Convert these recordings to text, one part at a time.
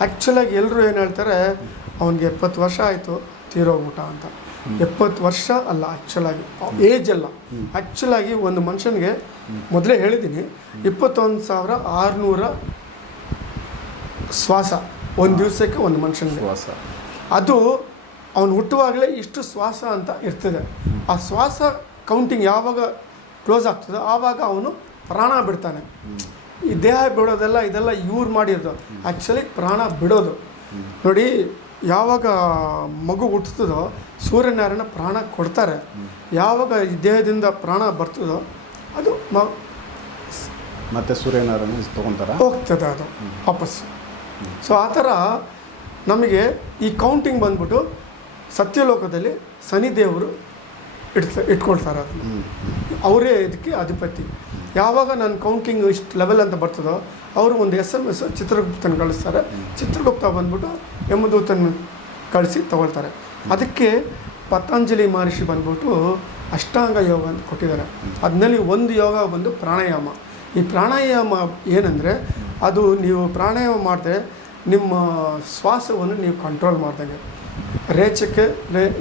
ಆ್ಯಕ್ಚುಲಾಗಿ ಎಲ್ಲರೂ ಏನು ಹೇಳ್ತಾರೆ ಅವನಿಗೆ ಎಪ್ಪತ್ತು ವರ್ಷ ಆಯಿತು ತೀರೋಗ್ಬಿಟ್ಟ ಅಂತ. ಎಪ್ಪತ್ತು ವರ್ಷ ಅಲ್ಲ ಆ್ಯಕ್ಚುಲಾಗಿ ಏಜ್ ಅಲ್ಲ. ಆ್ಯಕ್ಚುಲಾಗಿ ಒಂದು ಮನುಷ್ಯನಿಗೆ ಮೊದಲೇ ಹೇಳಿದ್ದೀನಿ ಇಪ್ಪತ್ತೊಂದು ಸಾವಿರ ಆರುನೂರ ಶ್ವಾಸ ಒಂದು ದಿವಸಕ್ಕೆ ಒಂದು ಮನುಷ್ಯನಿಗೆ. ಶ್ವಾಸ. ಅದು ಅವನು ಹುಟ್ಟುವಾಗಲೇ ಇಷ್ಟು ಶ್ವಾಸ ಅಂತ ಇರ್ತದೆ. ಆ ಶ್ವಾಸ ಕೌಂಟಿಂಗ್ ಯಾವಾಗ ಕ್ಲೋಸ್ ಆಗ್ತದೋ ಆವಾಗ ಅವನು ಪ್ರಾಣ ಬಿಡ್ತಾನೆ. ಈ ದೇಹ ಬಿಡೋದೆಲ್ಲ ಇದೆಲ್ಲ ಇವ್ರು ಮಾಡಿರೋದು. ಆ್ಯಕ್ಚುಲಿ ಪ್ರಾಣ ಬಿಡೋದು. ನೋಡಿ ಯಾವಾಗ ಮಗು ಹುಟ್ಟುತ್ತದೋ ಸೂರ್ಯನಾರಾಯಣ ಪ್ರಾಣ ಕೊಡ್ತಾರೆ. ಯಾವಾಗ ಈ ದೇಹದಿಂದ ಪ್ರಾಣ ಬರ್ತದೋ ಅದು ಮ ಮತ್ತೆ ಸೂರ್ಯನಾರಾಯಣ ತೊಗೊತಾರೆ? ಹೋಗ್ತದೆ ಅದು ವಾಪಸ್. ಸೊ ಆ ಥರ ನಮಗೆ ಈ ಕೌಂಟಿಂಗ್ ಬಂದ್ಬಿಟ್ಟು ಸತ್ಯಲೋಕದಲ್ಲಿ ಸನಿದೇವರು ಇಡ್ತ ಇಟ್ಕೊಳ್ತಾರೆ ಅದನ್ನು. ಅವರೇ ಇದಕ್ಕೆ ಅಧಿಪತಿ. ಯಾವಾಗ ನನ್ನ ಕೌಂಟಿಂಗ್ ಇಷ್ಟು ಲೆವೆಲ್ ಅಂತ ಬರ್ತದೋ, ಅವರು ಒಂದು ಎಸ್ ಎಂ ಎಸ್ ಚಿತ್ರಗುಪ್ತನ ಕಳಿಸ್ತಾರೆ. ಚಿತ್ರಗುಪ್ತ ಬಂದ್ಬಿಟ್ಟು ಯಮದೂತನ ಕಳಿಸಿ ತಗೊಳ್ತಾರೆ. ಅದಕ್ಕೆ ಪತಂಜಲಿ ಮಹರ್ಷಿ ಬಂದ್ಬಿಟ್ಟು ಅಷ್ಟಾಂಗ ಯೋಗ ಅಂತ ಕೊಟ್ಟಿದ್ದಾರೆ. ಅದನ್ನಲ್ಲಿ ಒಂದು ಯೋಗ ಬಂದು ಪ್ರಾಣಾಯಾಮ. ಈ ಪ್ರಾಣಾಯಾಮ ಏನಂದರೆ, ಅದು ನೀವು ಪ್ರಾಣಾಯಾಮ ಮಾಡಿದ್ರೆ ನಿಮ್ಮ ಶ್ವಾಸವನ್ನು ನೀವು ಕಂಟ್ರೋಲ್ ಮಾಡ್ದಂಗೆ. ರೇಚಕೆ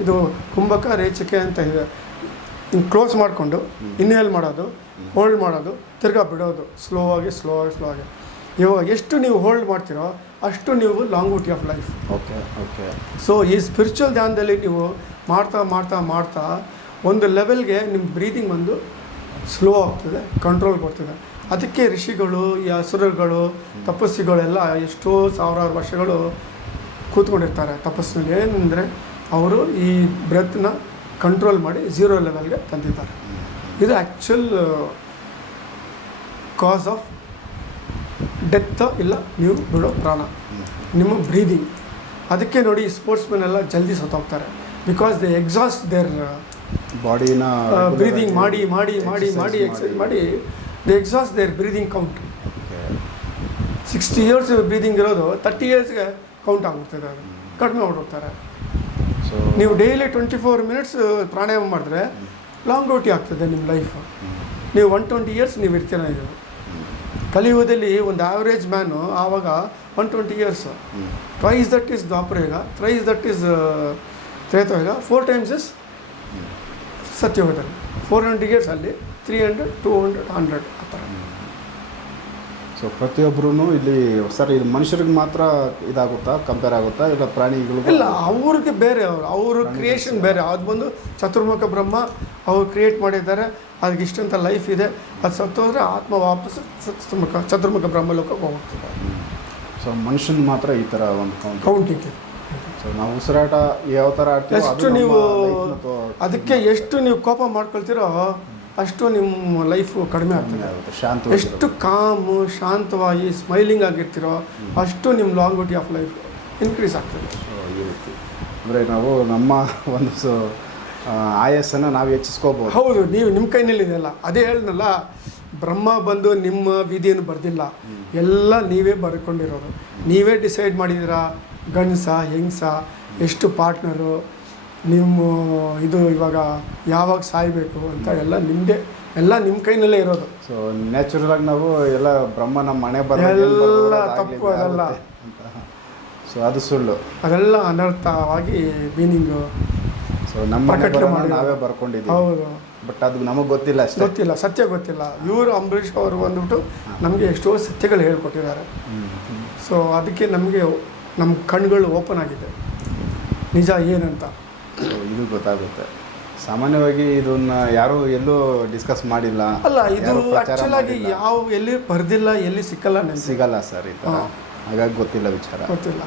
ಇದು ಕುಂಭಕ, ರೇಚಕೆ ಅಂತ ಇದೆ. ಕ್ಲೋಸ್ ಮಾಡಿಕೊಂಡು ಇನ್ಹೇಲ್ ಮಾಡೋದು ಹೋಲ್ಡ್ ಮಾಡೋದು ತಿರ್ಗಾ ಬಿಡೋದು ಸ್ಲೋ ಆಗಿ ಸ್ಲೋ ಆಗಿ ಸ್ಲೋ ಆಗಿ. ಇವಾಗ ಎಷ್ಟು ನೀವು ಹೋಲ್ಡ್ ಮಾಡ್ತೀರೋ ಅಷ್ಟು ನೀವು longevity of life okay okay so ಈ ಸ್ಪಿರಿಚುವಲ್ ಧ್ಯಾನದಲ್ಲಿ ನೀವು ಮಾಡ್ತಾ ಮಾಡ್ತಾ ಮಾಡ್ತಾ ಒಂದು ಲೆವೆಲ್ಗೆ ನಿಮ್ಮ ಬ್ರೀದಿಂಗ್ ಬಂದು ಸ್ಲೋ ಆಗ್ತದೆ ಕಂಟ್ರೋಲ್ ಕೊಡ್ತದೆ. ಅದಕ್ಕೆ ಋಷಿಗಳು ಈ ಹಸುರುಗಳು ತಪಸ್ಸಿಗಳೆಲ್ಲ ಎಷ್ಟೋ ಸಾವಿರಾರು ವರ್ಷಗಳು ಕೂತ್ಕೊಂಡಿರ್ತಾರೆ. ತಪಸ್ಸಿನಲ್ಲಿ ಏನಂದರೆ ಅವರು ಈ ಬ್ರೆತ್ನ ಕಂಟ್ರೋಲ್ ಮಾಡಿ ಝೀರೋ ಲೆವೆಲ್ಗೆ ತಂದಿದ್ದಾರೆ. ಇದು ಆ್ಯಕ್ಚುಲ್ ಕಾಸ್ ಆಫ್ ಡೆತ್ ಇಲ್ಲ ನೀವು ಬಿಡೋ ಪ್ರಾಣ. ನಿಮ್ಮ ಬ್ರೀದಿಂಗ್ ಅದಕ್ಕೆ ನೋಡಿ ಸ್ಪೋರ್ಟ್ಸ್ ಮೆನ್ ಎಲ್ಲ ಜಲ್ದಿ ಸತ್ತೋಗ್ತಾರೆ. ಬಿಕಾಸ್ ದೇ ಎಕ್ಸಾಸ್ಟ್ ದೇರ್ ಬಾಡಿನ ಬ್ರೀದಿಂಗ್ ಮಾಡಿ ಮಾಡಿ ಮಾಡಿ ಮಾಡಿ ಎಕ್ಸಸೈಸ್ ಮಾಡಿ they exhaust their breathing count sixty years breathing ಇರೋದು ತರ್ಟಿ ಇಯರ್ಸ್ಗೆ ಕೌಂಟ್ ಆಗ್ಬಿಡ್ತದೆ ಅದು. ಕಡಿಮೆ ಹೊರಟೋಗ್ತಾರೆ ಸೊ ನೀವು daily twenty four minutes pranayama ಮಾಡಿದ್ರೆ ಲಾಂಗ್ ಔಟಿ ಆಗ್ತದೆ ನಿಮ್ಮ ಲೈಫ್ ನೀವು ಒನ್ ಟ್ವೆಂಟಿ ಇಯರ್ಸ್ ನೀವು ಇರ್ತೀರ ಇದು. ಕಲಿಯುಗದಲ್ಲಿ ಒಂದು ಆವರೇಜ್ ಮ್ಯಾನು ಆವಾಗ one twenty years thrice that is ದ್ವಾಪರಯುಗ thrice that is ತ್ರೇತಯುಗ four times is ಸತ್ಯಯುಗದಲ್ಲಿ. ಫೋರ್ ಹಂಡ್ರೆಡ್ ಇಯರ್ಸ್ ಅಲ್ಲಿ three hundred two hundred hundred ಆ ಥರ. ಸೊ ಪ್ರತಿಯೊಬ್ಬರೂ ಇಲ್ಲಿ ಸರ್ ಇದು ಮನುಷ್ಯರಿಗೆ ಮಾತ್ರ ಇದಾಗುತ್ತಾ ಕಂಪೇರ್ ಆಗುತ್ತಾ ಇಲ್ಲ ಪ್ರಾಣಿಗಳು ಇಲ್ಲ ಅವ್ರಿಗೆ ಬೇರೆ ಅವರು ಅವ್ರ ಕ್ರಿಯೇಷನ್ ಬೇರೆ. ಅದು ಬಂದು ಚತುರ್ಮುಖ ಬ್ರಹ್ಮ ಅವ್ರು ಕ್ರಿಯೇಟ್ ಮಾಡಿದ್ದಾರೆ ಅದಕ್ಕೆ ಇಷ್ಟಂತ ಲೈಫ್ ಇದೆ. ಅದು ಸತ್ತು ಸತ್ತೋದ್ರೆ ಆತ್ಮ ವಾಪಸ್ ಚತುರ್ಮುಖ ಚತುರ್ಮುಖ ಬ್ರಹ್ಮಲೋಕಕ್ಕೆ ಹೋಗ್ತದೆ ಸೊ ಮನುಷ್ಯನ ಮಾತ್ರ ಈ ಥರ ಒಂದು ಕೌಂಟ್ ಕೌಂಟಿಂಗ್ ಸೊ ನಾವು ಉಸಿರಾಟ ಯಾವ ಥರ ಆಡ್ತೀವಿ ಎಷ್ಟು ನೀವು ಅದಕ್ಕೆ ಎಷ್ಟು ನೀವು ಕೋಪ ಮಾಡ್ಕೊಳ್ತೀರೋ ಅಷ್ಟು ನಿಮ್ಮ ಲೈಫು ಕಡಿಮೆ ಆಗ್ತದೆ. ಶಾಂತ ಎಷ್ಟು ಕಾಮ್ ಶಾಂತವಾಗಿ ಸ್ಮೈಲಿಂಗ್ ಆಗಿರ್ತೀರೋ ಅಷ್ಟು ನಿಮ್ಮ ಲಾಂಗ್ವಿಟಿ ಆಫ್ ಲೈಫ್ ಇನ್ಕ್ರೀಸ್ ಆಗ್ತದೆ. ಈ ರೀತಿ. ಅಂದರೆ ನಾವು ನಮ್ಮ ಒಂದು ಆಯಸ್ಸನ್ನು ನಾವು ಹೆಚ್ಚಿಸ್ಕೋಬೋದು. ಹೌದು ನೀವು ನಿಮ್ಮ ಕೈನಲ್ಲಿದೆಯಲ್ಲ ಅದೇ ಹೇಳಿದ್ನಲ್ಲ ಬ್ರಹ್ಮ ಬಂದು ನಿಮ್ಮ ವಿಧಿಯನ್ನು ಬರೆದಿಲ್ಲ. ಎಲ್ಲ ನೀವೇ ಬರ್ಕೊಂಡಿರೋದು. ನೀವೇ ಡಿಸೈಡ್ ಮಾಡಿದ್ದೀರಾ ಗಂಡಸ ಹೆಂಗಸ ಎಷ್ಟು ಪಾರ್ಟ್ನರು ನಿಮ್ಮ ಇದು ಇವಾಗ ಯಾವಾಗ ಸಾಯಬೇಕು ಅಂತ ಎಲ್ಲ ನಿಮ್ಮದೇ ಎಲ್ಲ ನಿಮ್ಮ ಕೈನಲ್ಲೇ ಇರೋದು. ಸೊ ನ್ಯಾಚುರಲ್ ಆಗಿ ನಾವು ಎಲ್ಲ ಬ್ರಹ್ಮ ನಮ್ಮ ಮನೆ ಎಲ್ಲ ತಪ್ಪು ಅದೆಲ್ಲ. ಸೊ ಅದು ಸುಳ್ಳು. ಅದೆಲ್ಲ ಅನರ್ಥವಾಗಿ ಮೀನಿಂಗು ಸೊ ನಮ್ಮ ಪ್ರಕಟಣೆ ನಾವೇ ಬರ್ಕೊಂಡಿದ್ದೀವಿ. ಹೌದು. ಬಟ್ ಅದು ನಮಗೆ ಗೊತ್ತಿಲ್ಲ ಅಷ್ಟೇ. ಗೊತ್ತಿಲ್ಲ ಸತ್ಯ ಗೊತ್ತಿಲ್ಲ. ಇವರು ಅಂಬರೀಷ್ ಅವರು ಬಂದ್ಬಿಟ್ಟು ನಮಗೆ ಎಷ್ಟೋ ಸತ್ಯಗಳು ಹೇಳ್ಕೊಟ್ಟಿದ್ದಾರೆ. ಸೊ ಅದಕ್ಕೆ ನಮಗೆ ನಮ್ಮ ಕಣ್ಗಳು ಓಪನ್ ಆಗಿದೆ. ನಿಜ ಏನಂತ? ಇದು ಗೊತ್ತಾಗುತ್ತೆ. ಸಾಮಾನ್ಯವಾಗಿ ಇದನ್ನ ಯಾರು ಎಲ್ಲೂ ಡಿಸ್ಕಸ್ ಮಾಡಿಲ್ಲ. ಅಲ್ಲ ಇದು ಯಾರೂ ಪ್ರಚಾರ ಆ್ಯಕ್ಚುಲ್ ಆಗಿ ಮಾಡಿಲ್ಲ. ಯಾವ ಎಲ್ಲಿ ಬರ್ದಿಲ್ಲ ಎಲ್ಲಿ ಸಿಕ್ಕಲ್ಲ ಸಿಗಲ್ಲ ಸರ್ ಈ ಥರ. ಹಾಗಾಗಿ ಗೊತ್ತಿಲ್ಲ ವಿಚಾರ. ಗೊತ್ತಿಲ್ಲ.